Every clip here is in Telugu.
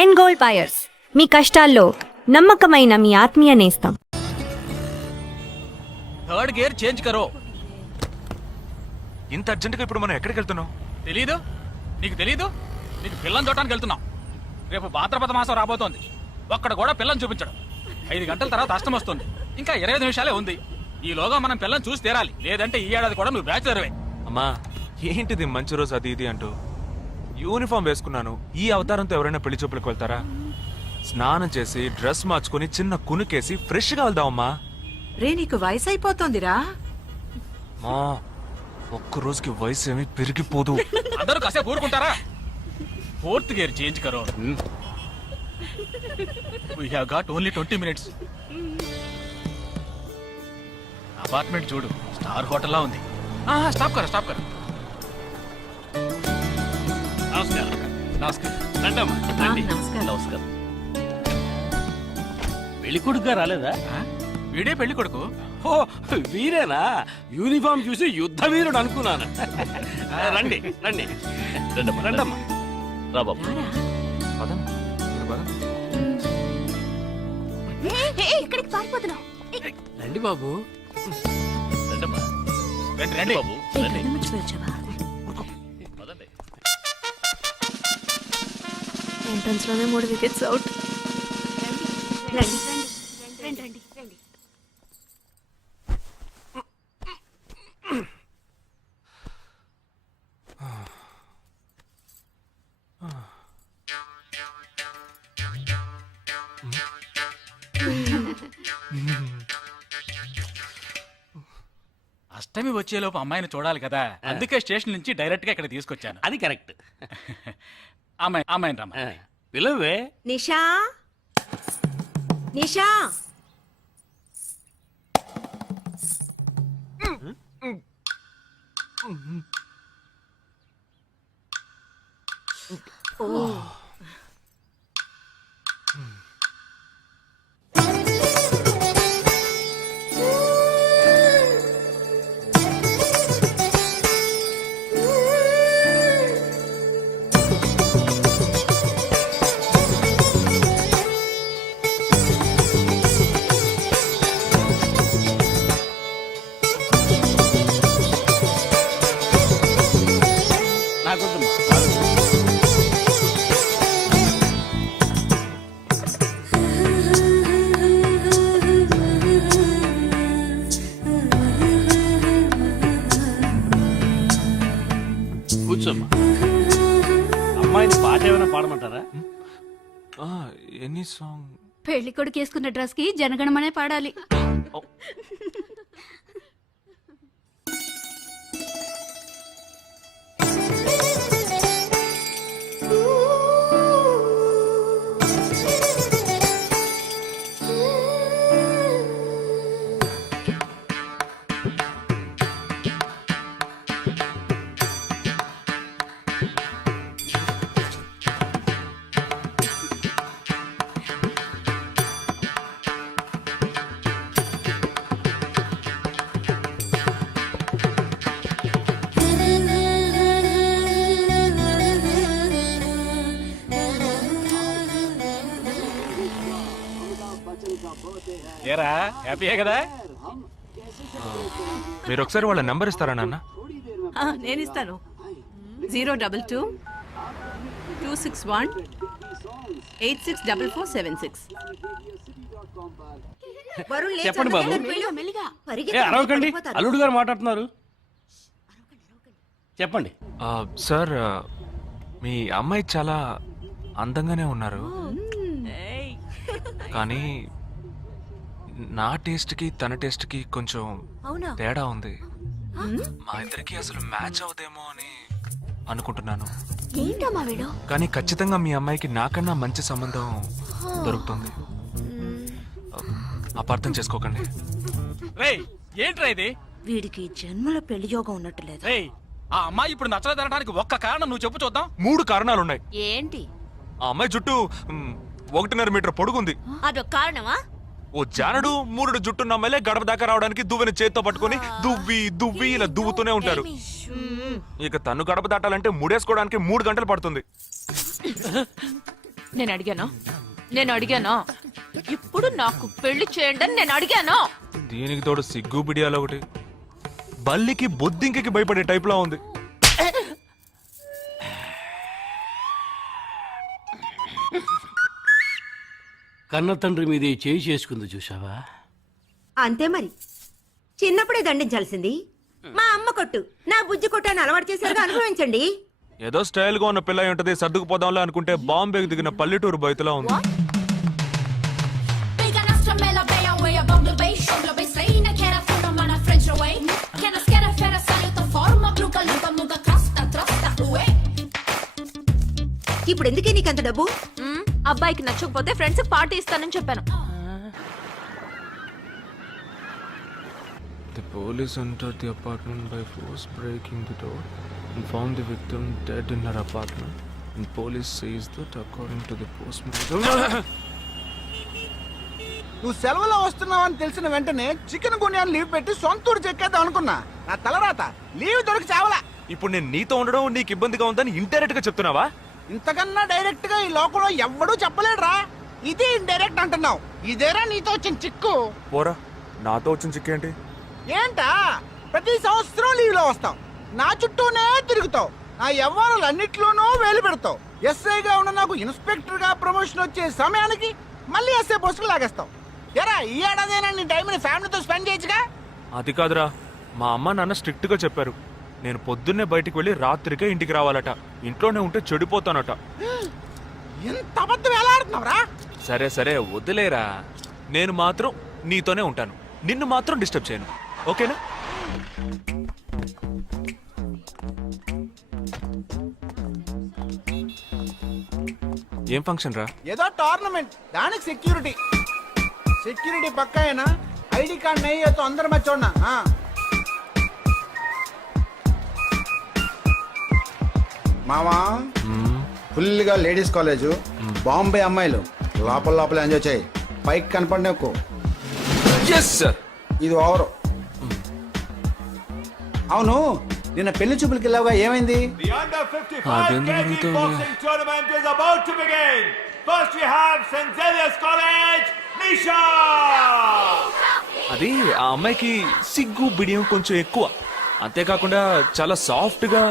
ఎండ్ గోల్డ్ బయర్స్, మీ కష్టాల్లో నమ్మకమైన మీ ఆత్మీయ నేస్తం. థర్డ్ గేర్ చేంజ్ కరో. ఇంత అర్జెంటుగా ఇప్పుడు మనం ఎక్కడికి వెళ్తున్నాం? తెలీదు? నీకు తెలీదు? నీకు పిల్లని చూడటానికి వెళ్తున్నాం. రేపు భాద్రపద మాసం రాబోతోంది. ఒక్కడ కూడా పిల్లని చూపించడం. 5 గంటల తర్వాత అష్టం వస్తుంది. ఇంకా 25 నిమిషాలే ఉంది. ఈలోగా మనం పిల్లని చూసి తీరాలి. లేదంటే ఈ ఏడాది కూడా నువ్వు బ్యాచులర్వే. అమ్మా ఏంటిది మంచి రోజు అది ఇది అంటూ యూనిఫామ్ వేసుకున్నాను. ఈ అవతారంతో ఎవరైనా పెళ్లి చూపులకు వెళ్తారా? స్నానం చేసి డ్రెస్ మార్చుకుని చిన్న కునుకేసి ఫ్రెష్ గా వెళ్దామమ్మా. రే నీకు వయసు అయిపోతోందిరా. మా ఒక్క రోజుకి వయసు ఏమి పెరిగిపోదు. అందరూ కాసేపు ఊరుకుంటారా? ఫోర్త్ గేర్ చేంజ్ కరో. We have got only 20 minutes. Apartment చూడు, స్టార్ హోటల్ లా ఉంది. స్టాప్ కర స్టాప్ కర. నమస్కారం. నమస్కారం. రండమ్మా రండి. నమస్కారం. పెళ్లి కొడుకుగా రాలేదా? వీడే పెళ్లి కొడుకు. ఓ వీరేనా? యూనిఫామ్ చూసి యుద్ధ వీరుడు అనుకున్నాను. రండి రండి రండమ్మా. రా బాబు. పదండి, మీరు పదండి. ఎక్కడికి పారిపోతున్నావు? రండి బాబు. రండమ్మా. రండి రండి బాబు రండి. పదండి. ఎంట్రన్స్ లోనే 3 వికెట్స్ అవుట్. అష్టమి వచ్చేలోపు అమ్మాయిని చూడాలి కదా, అందుకే స్టేషన్ నుంచి డైరెక్ట్ గా ఇక్కడ తీసుకొచ్చాను. అది కరెక్ట్. అమ్మాయిని రమ్మ. పిలవే. నిషా, నిషా. నాకొద్దమ్మా. కూర్చోమ్మా. అమ్మాయిని పాట ఏమైనా పాడమంటారా? Any song? పెళ్లి కొడుకు వేసుకున్న డ్రెస్ కి జనగణమనే పాడాలి. ఏరా హ్యాపీయే కదా? మీరు ఒకసారి వాళ్ళ నెంబర్ ఇస్తారా నాన్న? నేను ఇస్తాను. 022 261 864476. చెప్పండి బాబు. అరవకండి, అల్లుడు గారు మాట్లాడుతున్నారు. చెప్పండి. సార్, మీ అమ్మాయి చాలా అందంగానే ఉన్నారు, కానీ నా టేస్ట్కి తన టేస్ట్కి కొంచెం తేడా ఉంది. మా ఇద్దరికి అసలు మ్యాచ్ అవుదేమో అని అనుకుంటున్నాను. కానీ ఖచ్చితంగా మీ అమ్మాయికి నాకన్నా మంచి సంబంధం దొరుకుతుంది. అపార్థం చేసుకోకండి. రేయ్ ఏంట్రా ఇది? వీడికి జన్మలో పెళ్లి యోగం ఉన్నట్టు లేదు. రేయ్ ఆ అమ్మాయి ఇప్పుడు నచ్చలేదనడానికి ఒక్క కారణం నువ్వు చెప్పు చూద్దాం. 3 కారణాలున్నాయి. ఏంటి? ఆ అమ్మాయి జుట్టు 1.5 మీటర్ పొడుగుంది. అదొక కారణమా? ఓ జానడు 3 జుట్టున్న అమ్మాయిలే గడప దాకా రావడానికి దువ్వెని చేత్తో పట్టుకుని దువ్వి ఇలా దువ్వుతూనే ఉంటారు. ఇక తను గడప దాటాలంటే ముడేసుకోవడానికి 3 గంటలు పడుతుంది. నేను అడిగానా ఇప్పుడు నాకు పెళ్లి చేయండి అని నేను అడిగాను. దీనికి తోడు సిగ్గు బిడియాలో ఒకటి బల్లికి బొద్దింకకి భయపడే టైప్ లా ఉంది. కన్న తండ్రి మీద చేయి చేసుకుంది చూసావా? అంతే మరి, చిన్నప్పుడే దండించాల్సింది. మా అమ్మ కొట్టు, నా బుజ్జి కొట్టు అని అలవాటు చేశారుగా, అనుభవించండి. ఏదో స్టైల్ గా ఉన్న పిల్ల ఉంటది, సర్దుకుపోదాంలే అనుకుంటే బాంబేకి దిగిన పల్లెటూరు బయటలా ఉంది. ఇప్పుడు ఎందుకే నీకంత డబ్బు? అబ్బాయికి నచ్చకపోతే ఫ్రెండ్స్ పార్టీ ఇస్తానని చెప్పాను. The police entered the apartment by force, breaking the door and found the victim dead in her apartment. And police says that according to the postmortem. నువ్వు సెలవులో వస్తున్నావని తెలిసిన వెంటనే చికెన్ గున్యాన్ని లీవ్ పెట్టి సొంతూరు చెక్కేద్దాం అనుకున్నా. నా తలరాత లీవ్ దొరికి చావలా. ఇప్పుడు నేను నీతో ఉండడం నీకు ఇబ్బందిగా ఉందని ఇండైరెక్ట్ గా చెప్తున్నావా? ఇంతకన్నా డైరెక్ట్ గా ఈ లోకంలో ఎవ్వడూ చెప్పలేడురా. ఇది ఇండైరెక్ట్ అంటున్నావు. ఇదేరా నీతో వచ్చిన చిక్కు. పోరా, నాతో వచ్చిన చిక్కేంటి? ఏంటా ప్రతి సంవత్సరం లీవ్ లో వస్తావు, నా చుట్టూనే తిరుగుతావు, నా వ్యవహారాలన్నిట్లోనూ వేలు పెడతావు. ఎస్ఐగా ఉన్న నాకు ఇన్స్పెక్టర్ గా ప్రమోషన్ వచ్చే సమయానికి మళ్ళీ ఎస్ఐ పోస్టుకు లాగేస్తావు. ఎరా ఈ ఏడాదైనా నీ టైంని ఫ్యామిలీతో స్పెండ్ చేయొచ్చుగా. అది కాదురా, మా అమ్మ నాన్న స్ట్రిక్ట్ గా చెప్పారు. నేను పొద్దున్నే బయటికి వెళ్ళి రాత్రికే ఇంటికి రావాలట. ఇంట్లోనే ఉంటే చెడిపోతానట. ఎంత అబద్ధం ఎలా ఆడుతున్నావురా? సరే సరే వదిలేరా, నేను మాత్రం నీతోనే ఉంటాను, నిన్ను మాత్రం డిస్టర్బ్ చేయను, ఓకేనా? ఏం ఫంక్షన్ రా? ఏదో టోర్నమెంట్, దానికి సెక్యూరిటీ. సెక్యూరిటీ పక్కా అయినా ఐడి కార్డ్ నయ్యి तो अंदर मत छोड़ना. हाँ మామా, ఫుల్గా లేడీస్ కాలేజ్, బాంబే అమ్మాయిలు లోపల లోపల ఎంజాయ్ చేయి. పైకి కనపడి నాకు ఇది ఓవర్. అవును, నిన్న పెళ్లి చూపులకి వెళ్ళావుగా, ఏమైంది? అది ఆ అమ్మాయికి సిగ్గు బిడియం కొంచెం ఎక్కువ, అంతేకాకుండా చాలా సాఫ్ట్ గా.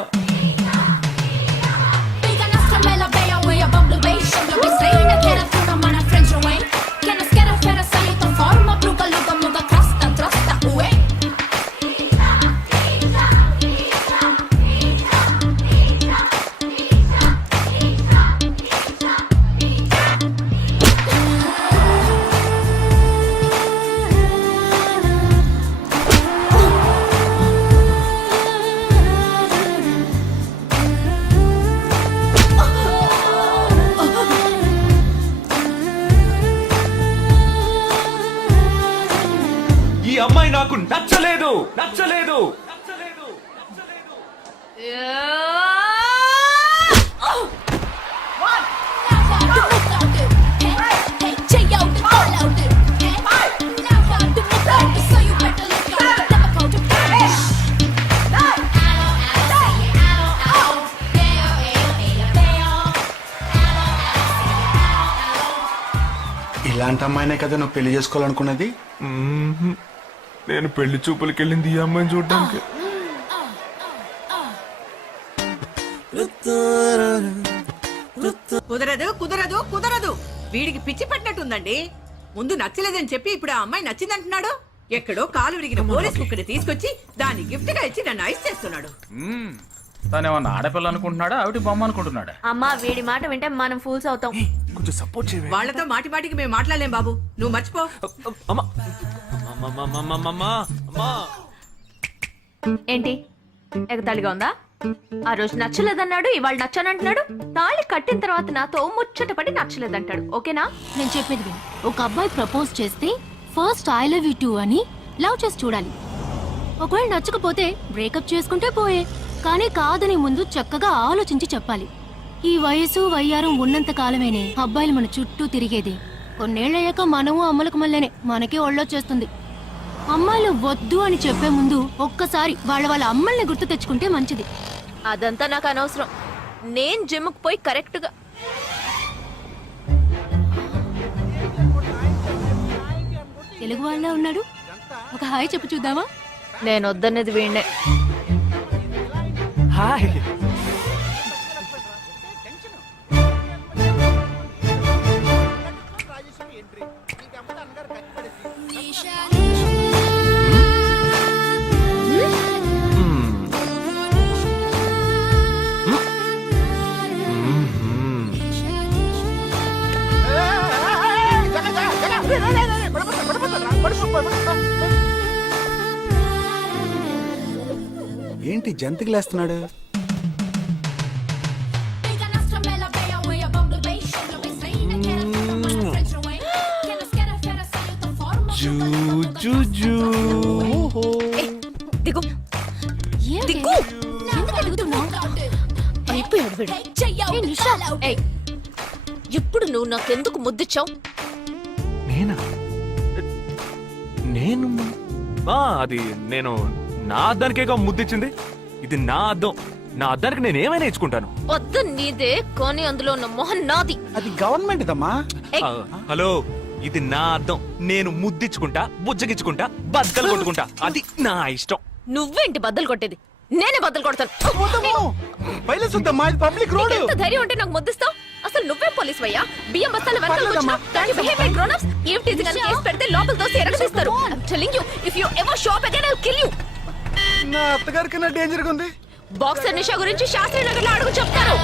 ఈ అమ్మాయి నాకు నచ్చలేదు నచ్చలేదు నచ్చలేదు నచ్చలేదు. ఇలాంటి అమ్మాయినే కదా నువ్వు పెళ్లి చేసుకోవాలనుకున్నది? నేను పెళ్లి చూపులకి వెళ్ళింది ఈ అమ్మాయిని చూడడానికి. కుదరదు కుదరదు కుదరదు. వీడికి పిచ్చి పట్టినట్టుందండి. ముందు నచ్చలేదని చెప్పి ఇప్పుడు ఆ అమ్మాయి నచ్చిందంటున్నాడు. ఎక్కడో కాలు విరిగిన పోలీస్ కుక్కని తీసుకొచ్చి దాన్ని గిఫ్ట్ గా ఇచ్చి నన్ను ఐస్ చేస్తున్నాడు. తనేమన్నా ఆడపిల్ల అనుకుంటున్నాడా, ఆవిడ బొమ్మ అనుకుంటున్నాడా? అమ్మా వీడి మాట వింటే మనం ఫూల్స్ అవుతాం. కొంచెం సపోర్ట్ చేయవే. వాళ్ళతో మాటి మాటికి మేము మాట్లాడలేం బాబు, నువ్వు మర్చిపో. అమ్మా అమ్మా. ఏంటి ఎగతాళిగా ఉందా? ఆ రోజు నచ్చలేదన్నాడు, ఇవాళ నచ్చానంటున్నాడు. తాళి కట్టిన తర్వాత నాతో ముచ్చట పడి నచ్చలేదంటాడు. ఓకేనా? నేను చెప్పేది విను. ఒక అబ్బాయి ప్రపోజ్ చేస్తే first I love you two అని లవ్ చేసి చూడాలి. ఒకవేళ నచ్చకపోతే బ్రేకప్ చేసుకుంటే పోయే, కానీ కాదని ముందు చక్కగా ఆలోచించి చెప్పాలి. ఈ వయసు వయ్యారం ఉన్నంత కాలమేనే అబ్బాయిలు మన చుట్టూ తిరిగేది. కొన్నేళ్లయ్యాక మనము అమ్మలకు మళ్ళీనే మనకే ఒళ్ళొచ్చేస్తుంది. అమ్మాయిలు వద్దు అని చెప్పే ముందు ఒక్కసారి వాళ్ళ అమ్మల్ని గుర్తు తెచ్చుకుంటే మంచిది. అదంతా నాకు అనవసరం. నేను జిమ్కి పోయి కరెక్ట్ గా తెలుగు వాళ్ళ ఉన్నాడు. ఒక హాయ్ చెప్పు చూద్దామా? నేను వద్దనేది వీణ్ణే. హాయ్. ఏంటి జంతికి లేస్తున్నాడు? దిగు దిగు. ఎందుకు ఎదుగుతున్నావు? అయిపోయాడు వీడు. ఏ నిషా, ఏయ్, ఇప్పుడు నువ్వు నాకెందుకు ముద్దిచ్చావు? నేనా? నేను అది నేను నా అద్దానికేగా ముద్దిచ్చింది. ఇది నా అద్దం. నా అద్దానికి నేను ఏమైనా ఇచ్చుకుంటాను. వద్దు నీదే, కానీ అందులో ఉన్న మొహన్ నాది. అది గవర్నమెంట్ దమ్మా. ఏయ్, హలో, ఇది నా అద్దం. నేను ముద్దిచ్చుకుంటా, బుజ్జగిచ్చుకుంటా, బద్దలు కొట్టుకుంటా. అది నా ఇష్టం. నువ్వేంటి బద్దలు కొట్టేది? నేనే బద్దలు కొడతాను. బయలుసుద్దమ్మా, ఇది పబ్లిక్ రోడ్. ఎంత ధైర్యం ఉంటే నాకు ముద్దిస్తావు? అసలు నువ్వే పోలీస్ వయ్యా? బియ్యం బస్తాల వెనకాల పర్లేదమ్మా. కూర్చున్నావు. Can you behave like grown-ups? ఏం టీజింగ్ అని కేసు పెడితే లోపల తోసి ఎరగదీస్తారు. I'm telling you, if you ever show up again, I'll kill you. నా అత్తగారికి నా డేంజర్ గా ఉంది. బాక్సర్ నిషా గురించి శాస్త్రి నగర్ లో అడుగు చెప్తారు.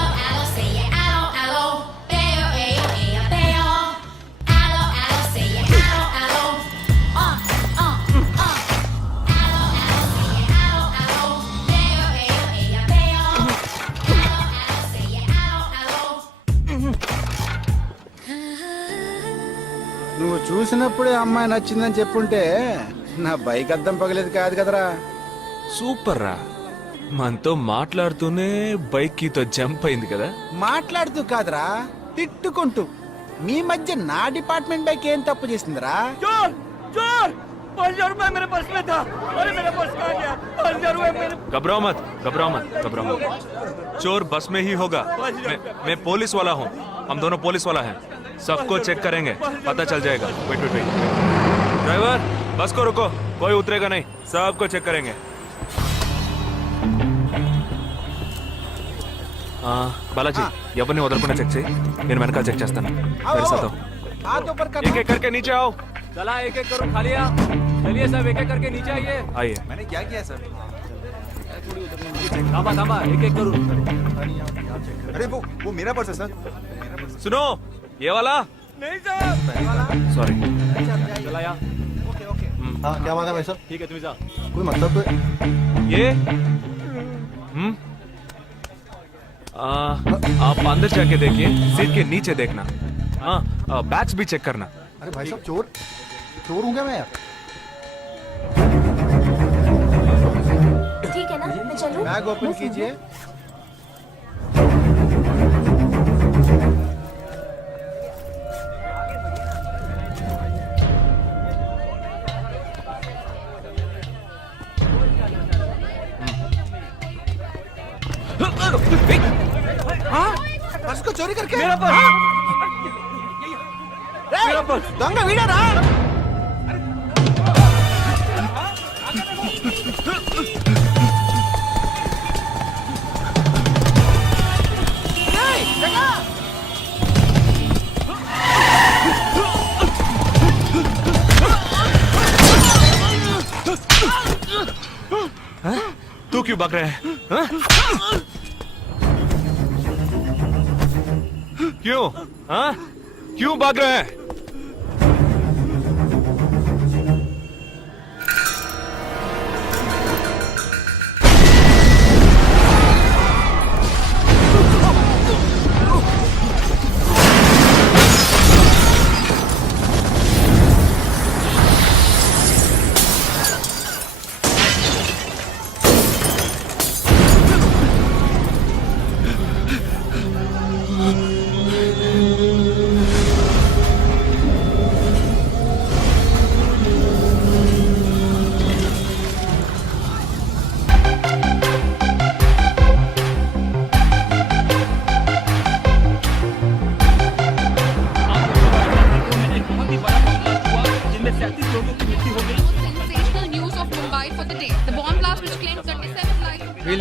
నువ్వు చూసినప్పుడే అమ్మాయి నచ్చిందని చెప్పుంటే నా బైక్ అద్దం పగలేదు కాదు కదరా. సూపర్ రా. మనతో మాట్లాడుతూనే బైక్ కీతో జంప్ అయింది కదా. మాట్లాడుతూ కాదురా, తిట్టుకుంటూ. మీ మధ్య నా డిపార్ట్మెంట్ బైక్ ఏం తప్పు చేసిందిరా? घबराओ मत, घबराओ मत, घबराओ मत. चोर बस में ही होगा. मैं पुलिस वाला हूँ. हम दोनों पुलिस वाला हैं. सबको चेक करेंगे, पता चल जाएगा. Wait wait wait. ड्राइवर, बस को रुको. कोई उतरेगा नहीं. सबको चेक करेंगे. बालाजी, ఎవరిని వదలకుండా చెక్ చేయి. నేను వెనకాల చెక్ చేస్తాను. వెళ్తాను. एक एक करके नीचे आओ. चला एक एक करो, खाली आ. चलिए सब एक एक करके नीचे आइए. आइए. मैंने क्या किया सर? थामा थामा, एक एक करो. अरे वो मेरा पर्स है सर. सुनो, ये वाला नहीं सर. सॉरी. चला यार. हाँ, क्या मांगा भाई साहब? ठीक है तुम जा. कोई मतलब तो ये आप अंदर जाके देखिए. सीट के नीचे देखना. हाँ, बैग्स भी चेक करना. अरे भाई साहब, चोर चोर हूँ क्या मैं यार? ठीक है ना, मैं चलूं? बैग ओपन कीजिए. हाँ? पर्स को चोरी करके? मेरा पर्स. मेरा पर्स. दंगा वीडरा. तू क्यों भाग रहा है? हाँ? क्यों? हाँ? क्यों भाग रहा है?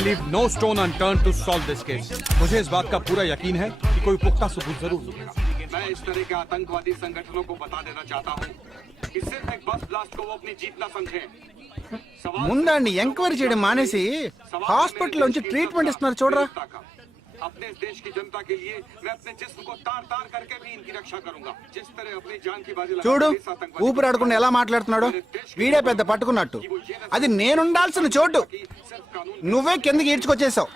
leave no stone unturned to solve this case. मुझे इस बात का पूरा यकीन है कि कोई पुख्ता सबूत जरूर मिलेगा। मैं इस तरह के आतंकवादी संगठनों को बता देना चाहता हूँ कि सिर्फ एक बस ब्लास्ट को वो अपनी जीत ना समझें। ముందండి ఎంక్వైరీ చేయడం మానేసి హాస్పిటల్ నుంచి ట్రీట్మెంట్ ఇస్తున్నారు చూడరా. अपने देश की जनता के लिए मैं अपने जिस्म को तार तार करके भी इनकी रक्षा करूंगा। जिस तरह अपनी जान की बाजी చూడు ఊపిరాడకుండా ఎలా మాట్లాడుతున్నాడు. వీడే పెద్ద పట్టుకున్నట్టు. అది నేనుండాల్సిన చోటు నువ్వే కిందకి ఈడ్చుకొచ్చేసావు.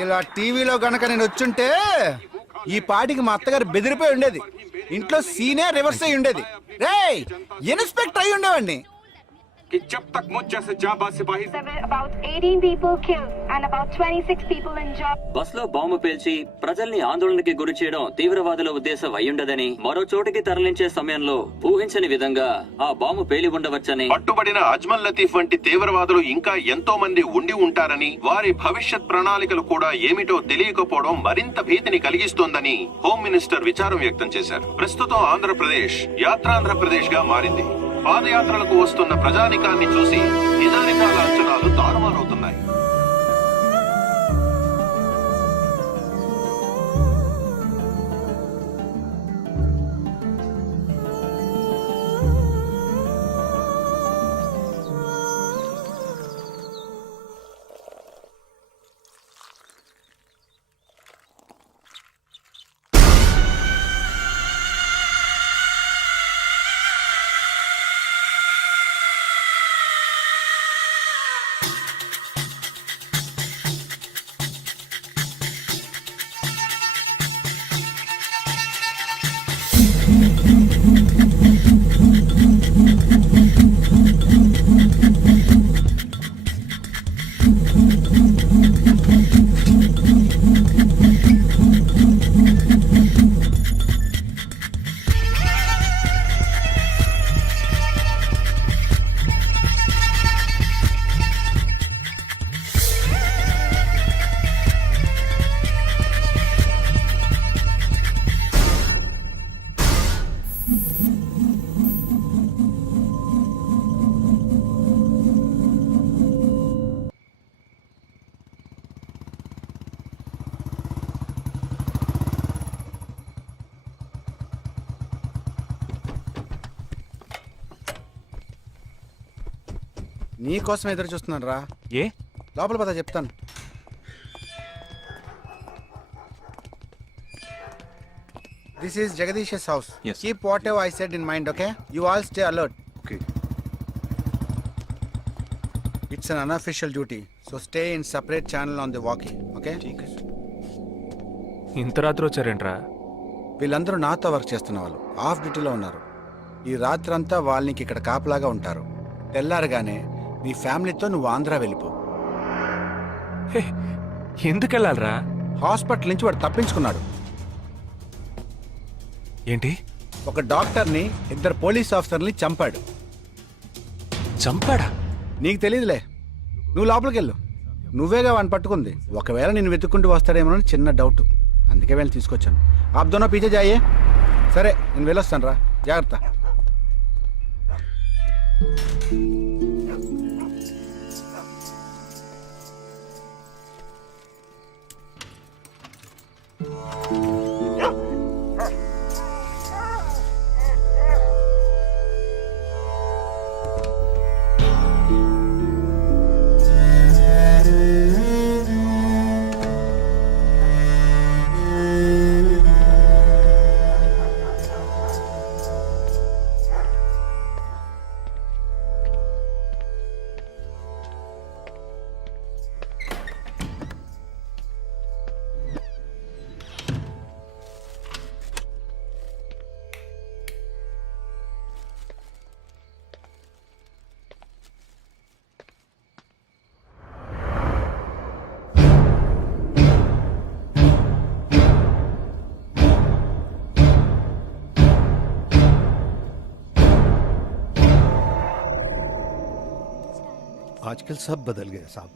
ఇలా టీవీలో గనక నేను వచ్చుంటే ఈ పాటికి మా అత్తగారు బెదిరిపోయి ఉండేది. ఇంట్లో సీనే రివర్స్ అయి ఉండేది. రేయ్ ఇన్స్పెక్టర్ అయి ఉండేవాడిని. कि जब तक मुझ जैसे जाबाज सिपाही about 18 people killed and about 26 people injured. Bus లో బాంబు పేల్చి ప్రజల్ని ఆందోళనకి గురి చేయడం తీవ్రవాదుల ఉద్దేశం అయ్యుండదని, మరో చోటికి తరలించే సమయంలో ఊహించని విధంగా ఆ బాంబు పేలి ఉండవచ్చని, పట్టుబడిన అజ్మల్ లతీఫ్ వంటి తీవ్రవాదులు ఇంకా ఎంతో మంది ఉండి ఉంటారని, వారి భవిష్యత్ ప్రణాళికలు కూడా ఏమిటో తెలియకపోవడం మరింత భీతిని కలిగిస్తోందని హోమ్ మినిస్టర్ విచారం వ్యక్తం చేశారు. ప్రస్తుతం ఆంధ్రప్రదేశ్ యాత్రాంధ్రప్రదేశ్ గా మారింది. పాదయాత్రలకు వస్తున్న ప్రజానికాన్ని చూసి నిజానికాల అంచనాలు తారుమారవుతున్నాయి. నీకోసం ఎదురు చూస్తున్నాను రా. ఏ లోపల పద చెప్తాను. This is Jagadish house. Yes. Keep what ever I said in mind. Okay you all stay alert. Okay. It's an unofficial duty, so stay in separate channel on the walkie. Okay ఇంత రాత్రి వచ్చారేంట్రా? వీళ్ళందరూ నాతో వర్క్ చేస్తున్న వాళ్ళు ఆఫ్ డ్యూటీలో ఉన్నారు. ఈ రాత్రంతా వాళ్ళకి ఇక్కడ కాపలాగా ఉంటారు. తెల్లారగానే నీ ఫ్యామిలీతో నువ్వు ఆంధ్ర వెళ్ళిపో. హే, ఎందుకు వెళ్ళాలరా? హాస్పిటల్ నుంచి వాడు తప్పించుకున్నాడు. ఏంటి? ఒక డాక్టర్ని, 2 పోలీస్ ఆఫీసర్ని చంపాడు. చంపాడా? నీకు తెలియదులే, నువ్వు లోపలికి వెళ్ళు. నువ్వేగా వాడిని పట్టుకుంది. ఒకవేళ నేను వెతుక్కుంటూ వస్తాడేమోనని చిన్న డౌట్, అందుకే వెళ్ళి తీసుకొచ్చాను. ఆప్ దోనో పీछे जाइए. సరే నేను వెళ్ళొస్తాను రా, జాగ్రత్త. आजकल सब बदल गया साहब.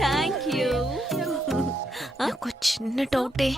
థ్యాంక్ యూ నాకు చిన్న డౌటే